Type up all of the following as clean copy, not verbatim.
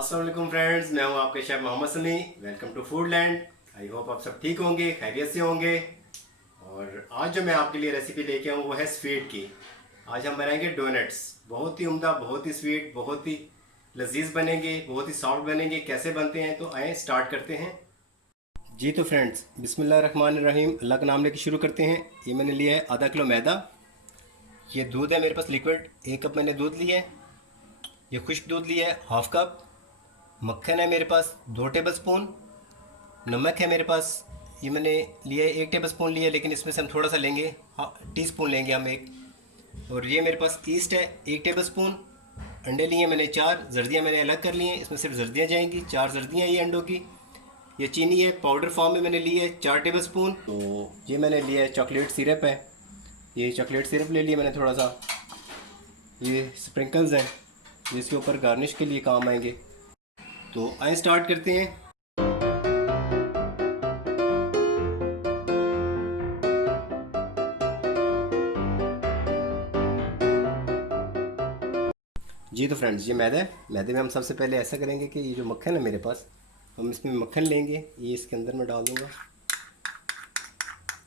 अस्सलाम वालेकुम फ्रेंड्स, मैं हूं आपके chef Mohammad Sami. Welcome to food land. I hope आप सब ठीक होंगे, खैरियत से होंगे। और आज जो मैं आपके लिए रेसिपी लेके आऊँ वो है स्वीट की। आज हम बनाएंगे डोनट्स। बहुत ही उम्दा, बहुत ही स्वीट, बहुत ही लजीज बनेंगे, बहुत ही सॉफ्ट बनेंगे। कैसे बनते हैं तो आए स्टार्ट करते हैं। जी तो फ्रेंड्स, बिस्मिल्लाह रहमान रहीम, अल्लाह का नाम लेके शुरू करते हैं। ये मैंने लिया है आधा किलो मैदा। ये दूध है मेरे पास लिक्विड, 1 कप मैंने दूध लिया है। ये खुश्क दूध लिया है हाफ कप। मक्खन है मेरे पास 2 टेबल स्पून। नमक है मेरे पास, ये मैंने लिया है 1 टेबल स्पून लिया है, लेकिन इसमें से हम थोड़ा सा लेंगे, हाँ टी स्पून लेंगे हम एक। और ये मेरे पास ईस्ट है 1 टेबल स्पून। अंडे लिए मैंने 4, जर्दियाँ मैंने अलग कर ली हैं, इसमें सिर्फ जर्दियाँ जाएंगी, 4 जर्दियाँ ये अंडों की। ये चीनी है पाउडर फॉर्म में मैंने ली है 4 टेबल स्पून। तो ये मैंने लिया है चॉकलेट सिरप है, ये चॉकलेट सिरप ले लिया मैंने थोड़ा सा। ये स्प्रिंकल्स हैं जिसके ऊपर गार्निश के लिए काम आएंगे। तो आइए स्टार्ट करते हैं। जी तो फ्रेंड्स, ये मैदा है। मैदे में हम सबसे पहले ऐसा करेंगे कि ये जो मक्खन है मेरे पास, हम इसमें मक्खन लेंगे, ये इसके अंदर मैं डाल दूँगा।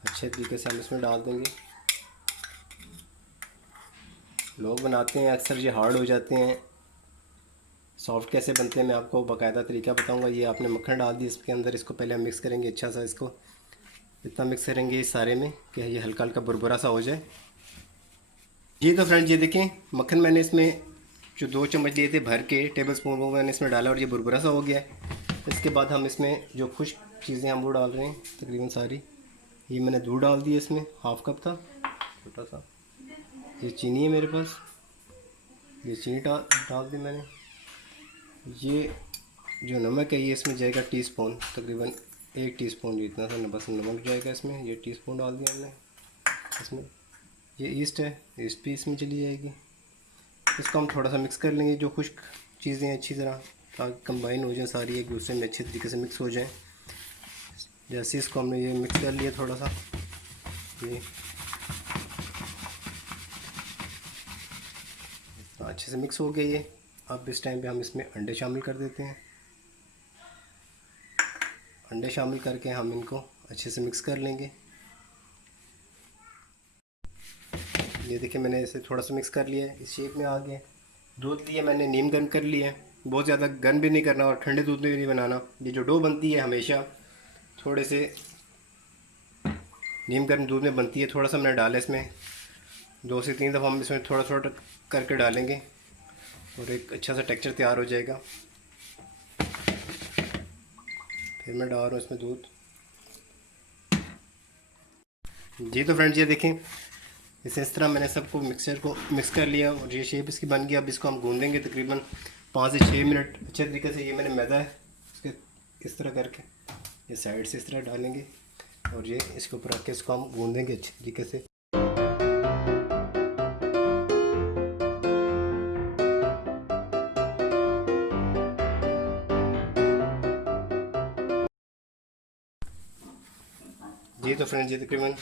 अच्छे तरीके से हम इसमें डाल देंगे। लोग बनाते हैं अक्सर ये हार्ड हो जाते हैं। सॉफ्ट कैसे बनते हैं मैं आपको बाकायदा तरीका बताऊंगा। ये आपने मक्खन डाल दी इसके अंदर, इसको पहले हम मिक्स करेंगे अच्छा सा। इसको इतना मिक्स करेंगे इस सारे में कि ये हल्का हल्का बुरबुरा सा हो जाए। जी तो फ्रेंड्स, ये देखें मक्खन मैंने इसमें जो 2 चम्मच लिए थे भर के टेबल स्पून, वो मैंने इसमें डाला और ये बुरबुरा सा हो गया है। इसके बाद हम इसमें जो खुश्क चीज़ें हम वो डाल रहे हैं तकरीबन सारी। ये मैंने दूध डाल दिया, इसमें हाफ कप था छोटा सा। ये चीनी है मेरे पास, ये चीनी डाल डाल दी मैंने। ये जो नमक है ये इसमें जाएगा टीस्पून, तकरीबन 1 टीस्पून जितना सा बस नमक जाएगा इसमें। ये टीस्पून डाल दिया हमने इसमें। ये ईस्ट है, ईस्ट भी इसमें चली जाएगी। इसको हम थोड़ा सा मिक्स कर लेंगे, जो खुश्क चीज़ें अच्छी तरह ताकि कंबाइन हो जाए सारी, एक दूसरे में अच्छे तरीके से मिक्स हो जाए। जैसे इसको हमने ये मिक्स कर लिया थोड़ा सा, ये अच्छे से मिक्स हो गया ये। अब इस टाइम पे हम इसमें अंडे शामिल कर देते हैं। अंडे शामिल करके हम इनको अच्छे से मिक्स कर लेंगे। ये देखिए मैंने इसे थोड़ा सा मिक्स कर लिया है, इस शेप में आ गया। दूध लिया मैंने नीम गर्म कर लिया है, बहुत ज़्यादा गर्म भी नहीं करना और ठंडे दूध में भी नहीं बनाना। ये जो डो बनती है हमेशा थोड़े से नीम गर्म दूध में बनती है। थोड़ा सा मैंने डाला इसमें, 2 से 3 दफ़ा हम इसमें थोड़ा थोड़ा करके डालेंगे और एक अच्छा सा टेक्सचर तैयार हो जाएगा। फिर मैं डाल रहा हूँ इसमें दूध। जी तो फ्रेंड्स, ये देखें इस तरह मैंने सबको मिक्सचर को मिक्स कर लिया और ये शेप इसकी बन गई। अब इसको हम गूंदेंगे तकरीबन 5 से 6 मिनट अच्छे तरीके से। ये मैंने मैदा है इसके इस तरह करके ये साइड से इस तरह डालेंगे और ये इसके ऊपर रख के इसको हम गूंदेंगे अच्छे तरीके से। जी तो फ्रेंड्स, ये तकरीबन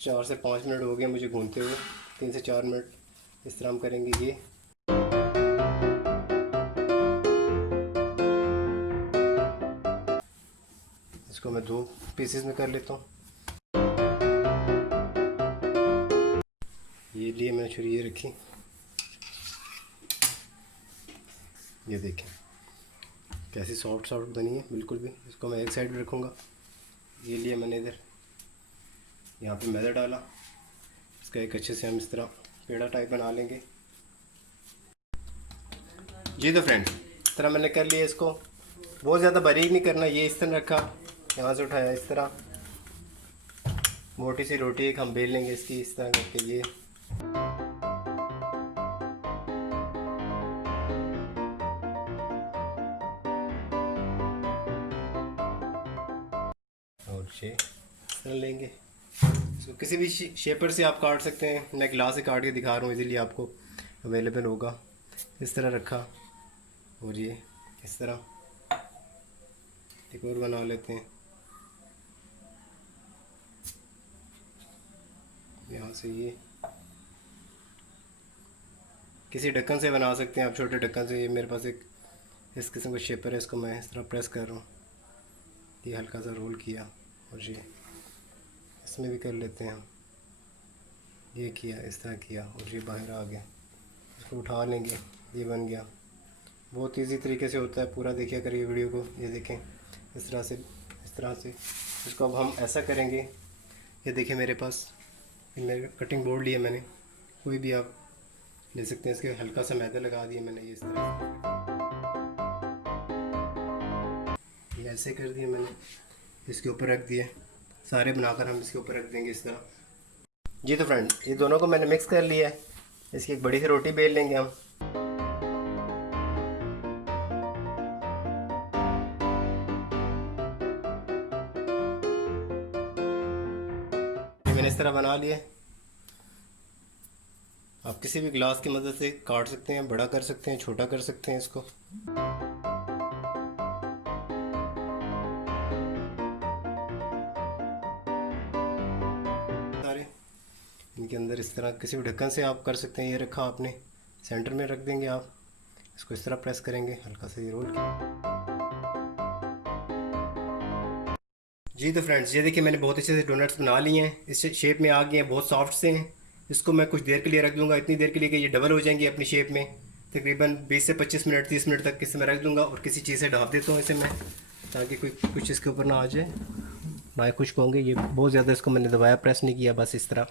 4 से 5 मिनट हो गए मुझे गूंदते हुए, 3 से 4 मिनट इस तरह हम करेंगे ये। इसको मैं 2 पीसेस में कर लेता हूँ। ये लिए मैंने छुरी ये रखी, ये देखें कैसी सॉफ्ट सॉफ्ट बनी है बिल्कुल भी। इसको मैं एक साइड में रखूँगा। ये लिए मैंने इधर यहाँ पे मैदा डाला, इसका एक अच्छे से हम इस तरह पेड़ा टाइप बना लेंगे। जी तो फ्रेंड्स, इस तरह मैंने कर लिया इसको। बहुत ज़्यादा बारीक नहीं करना, ये इस तरह रखा, यहाँ से उठाया इस तरह। मोटी सी रोटी एक हम बेल लेंगे इसकी इस तरह करके ये। और ये इस तरह लेंगे इसको। किसी भी शेपर से आप काट सकते हैं, मैं गिलास से काट के दिखा रहा हूँ, इजीली आपको अवेलेबल होगा। इस तरह रखा और ये इस तरह एक और बना लेते हैं। यहाँ से ये किसी ढक्कन से बना सकते हैं आप, छोटे ढक्कन से। ये मेरे पास एक इस किस्म का शेपर है, इसको मैं इस तरह प्रेस कर रहा हूँ, ये हल्का सा रोल किया, और ये इसमें भी कर लेते हैं हम, ये किया, इस तरह किया, और ये बाहर आ गया, इसको उठा लेंगे, ये बन गया। बहुत इजी तरीके से होता है, पूरा देखिए करिए वीडियो को। ये देखें इस तरह से, इस तरह से इसको अब हम ऐसा करेंगे। ये देखिए मेरे पास मेरे कटिंग बोर्ड लिया मैंने, कोई भी आप ले सकते हैं। इसके हल्का सा मैदा लगा दिया मैंने, ये इस तरह से ये ऐसे कर दिया मैंने, इसके ऊपर रख दिए। सारे बनाकर हम इसके ऊपर रख देंगे इस तरह। जी तो फ्रेंड, ये दोनों को मैंने मिक्स कर लिया है। इसकी एक बड़ी सी रोटी बेल लेंगे हम। मैंने इस तरह बना लिया। आप किसी भी ग्लास की मदद से काट सकते हैं, बड़ा कर सकते हैं, छोटा कर सकते हैं इसको। सारे इनके अंदर इस तरह किसी भी ढक्कन से आप कर सकते हैं। ये रखा आपने, सेंटर में रख देंगे आप, इसको इस तरह प्रेस करेंगे, हल्का सा ये रोल। जी तो फ्रेंड्स, ये देखिए मैंने बहुत अच्छे से डोनट्स बना लिए हैं, इस शेप में आ गए हैं, बहुत सॉफ्ट से हैं। इसको मैं कुछ देर के लिए रख दूंगा, इतनी देर के लिए कि ये डबल हो जाएंगे अपनी शेप में। तकरीबन 20 से 25 मिनट 30 मिनट तक इसे मैं रख दूंगा, और किसी चीज़ से ढाँप देता हूँ इसे मैं, ताकि कोई कुछ इसके ऊपर ना आ जाए, ना कुछ होंगे। ये बहुत ज़्यादा इसको मैंने दबाया, प्रेस नहीं किया, बस इस तरह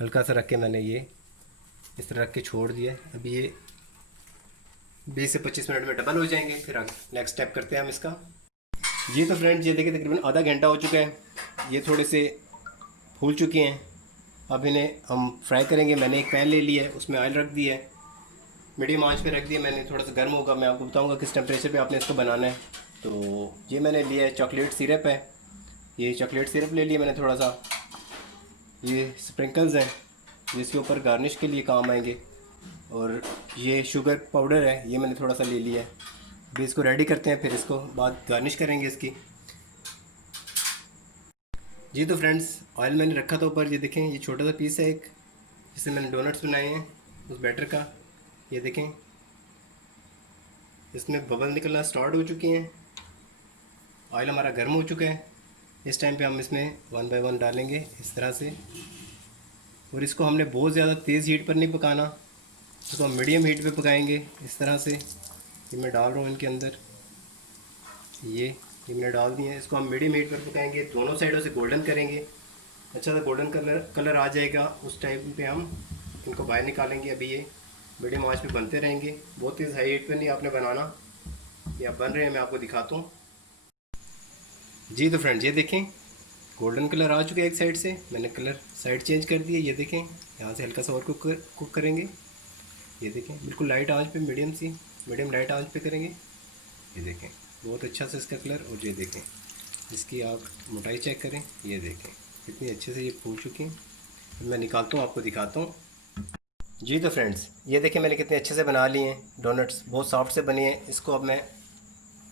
हल्का सा रख के मैंने ये इस तरह रख के छोड़ दिया। अभी ये 20 से 25 मिनट में डबल हो जाएंगे, फिर नेक्स्ट स्टेप करते हैं हम इसका। जी तो फ्रेंड्स, ये देखिए तकरीबन आधा घंटा हो चुका है, ये थोड़े से फूल चुके हैं। अब इन्हें हम फ्राई करेंगे। मैंने एक पैन ले लिया है, उसमें ऑयल रख दिया है, मीडियम आंच पे रख दिया मैंने। थोड़ा सा गर्म होगा, मैं आपको बताऊंगा किस टेम्परेचर पे आपने इसको बनाना है। तो ये मैंने लिया है चॉकलेट सिरप है, ये चॉकलेट सिरप ले लिया मैंने थोड़ा सा। ये स्प्रिंकल्स हैं, जिसके ऊपर गार्निश के लिए काम आएंगे। और ये शुगर पाउडर है, ये मैंने थोड़ा सा ले लिया है। अभी इसको रेडी करते हैं, फिर इसको बाद गार्निश करेंगे इसकी। जी तो फ्रेंड्स, ऑयल मैंने रखा था ऊपर, ये देखें ये छोटा सा पीस है एक, जिससे मैंने डोनट्स बनाए हैं उस बैटर का। ये देखें इसमें बबल निकलना स्टार्ट हो चुके हैं, ऑयल हमारा गर्म हो चुका है। इस टाइम पे हम इसमें 1 बाय 1 डालेंगे इस तरह से। और इसको हमने बहुत ज़्यादा तेज़ हीट पर नहीं पकाना, इसको हम मीडियम हीट पे पकाएंगे इस तरह से। ये मैं डाल रहा हूँ इनके अंदर, ये मैंने डाल दिए हैं। इसको हम मीडियम हीट पर पकाएंगे, दोनों साइडों से गोल्डन करेंगे, अच्छा सा गोल्डन कलर आ जाएगा। उस टाइम पे हम इनको बाहर निकालेंगे। अभी ये मीडियम आंच पे बनते रहेंगे, बहुत तेज़ हाई हीट पे नहीं आपने बनाना। ये अब बन रहे हैं, मैं आपको दिखाता हूँ। जी तो फ्रेंड्स, ये देखें गोल्डन कलर आ चुका है एक साइड से, मैंने कलर साइड चेंज कर दिया। ये देखें यहाँ से हल्का सा और कुक करेंगे। ये देखें बिल्कुल लाइट आंच पे, मीडियम लाइट आंच पे करेंगे। ये देखें बहुत अच्छा से इसका कलर। और ये देखें इसकी आप मोटाई चेक करें, ये देखें कितनी अच्छे से ये फूल चुकी हैं। मैं निकालता हूँ, आपको दिखाता हूँ। जी तो फ्रेंड्स, ये देखें मैंने कितने अच्छे से बना लिए हैं डोनट्स, बहुत सॉफ्ट से बने हैं। इसको अब मैं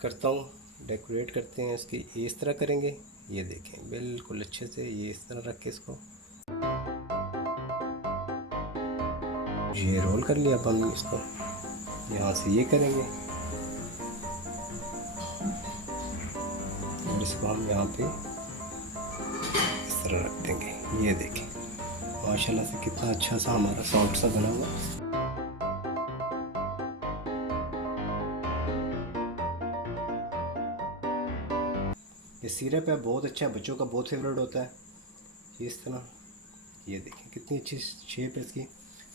करता हूँ, डेकोरेट करते हैं इसकी। ये इस तरह करेंगे, ये देखें बिल्कुल अच्छे से ये इस तरह रख के इसको ये रोल कर लिया। अब हम इसको यहाँ से ये करेंगे, और इसको हम यहाँ पे इस तरह रख देंगे। ये देखें माशाल्लाह से कितना अच्छा सा हमारा सॉफ्ट सा बना हुआ। ये सिरप है, बहुत अच्छा, बच्चों का बहुत फेवरेट होता है ये इस तरह। ये देखें कितनी अच्छी शेप है इसकी।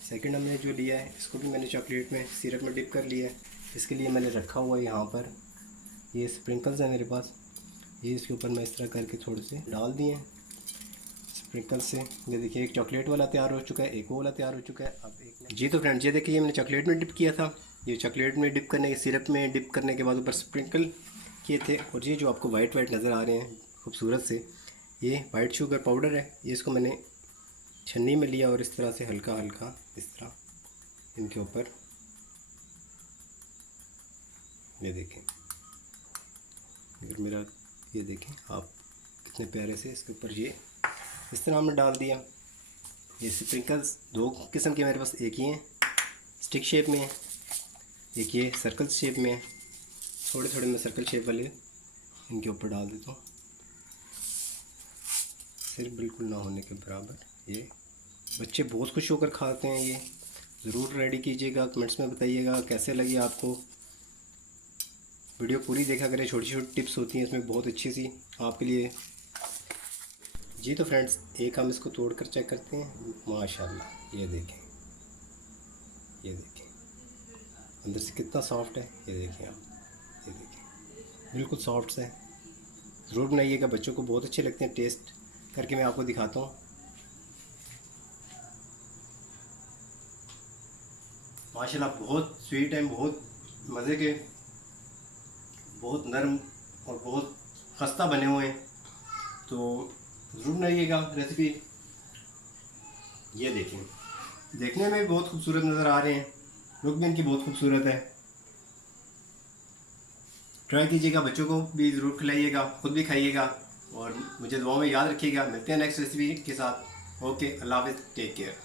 सेकंड हमने जो लिया है, इसको भी मैंने चॉकलेट में सिरप में डिप कर लिया है। इसके लिए मैंने रखा हुआ है यहाँ पर ये स्प्रिंकल्स हैं मेरे पास, ये इसके ऊपर मैं इस तरह करके थोड़े से डाल दिए हैं स्प्रिंकल से। ये देखिए एक चॉकलेट वाला तैयार हो चुका है, एक वो वाला तैयार हो चुका है। अब एक जी तो फ्रेंड्स, ये देखिए ये मैंने चॉकलेट में डिप किया था। ये चॉकलेट में डिप करने के, सिरप में डिप करने के बाद ऊपर स्प्रिंकल किए थे। और ये जो आपको वाइट नज़र आ रहे हैं खूबसूरत से, ये वाइट शुगर पाउडर है। ये इसको मैंने छन्नी में लिया और इस तरह से हल्का हल्का इस तरह इनके ऊपर, ये देखें मेरा, ये देखें आप कितने प्यारे से इसके ऊपर ये इस तरह हमने डाल दिया। ये स्प्रिंकल्स दो किस्म के मेरे पास, एक ही हैं स्टिक शेप में है, एक ये सर्कल शेप में है। थोड़े थोड़े मैं सर्कल शेप वाले इनके ऊपर डाल देता हूँ, सिर्फ बिल्कुल ना होने के बराबर। ये बच्चे बहुत खुश होकर खाते हैं। ये ज़रूर रेडी कीजिएगा, कमेंट्स में बताइएगा कैसे लगी आपको। वीडियो पूरी देखा करें, छोटी छोटी टिप्स होती हैं इसमें बहुत अच्छी सी आपके लिए। जी तो फ्रेंड्स, एक हम इसको तोड़ कर चेक करते हैं। माशाल्लाह, ये देखें, ये देखें अंदर से कितना सॉफ्ट है। ये देखें आप, ये देखें बिल्कुल सॉफ्ट सा है। ज़रूर बनाइएगा, बच्चों को बहुत अच्छे लगते हैं। टेस्ट करके मैं आपको दिखाता हूँ। माशाल्लाह बहुत स्वीट हैं, बहुत मज़े के, बहुत नरम और बहुत खस्ता बने हुए हैं। तो ज़रूर बनाइएगा रेसिपी। ये देखें, देखने में भी बहुत खूबसूरत नज़र आ रहे हैं, लुक भी इनकी बहुत खूबसूरत है। ट्राई कीजिएगा, बच्चों को भी ज़रूर खिलाइएगा, ख़ुद भी खाइएगा और मुझे दुआओं में याद रखिएगा। मिलते हैं नेक्स्ट रेसिपी के साथ। ओके, अल्लाह हाफ़िज़, टेक केयर।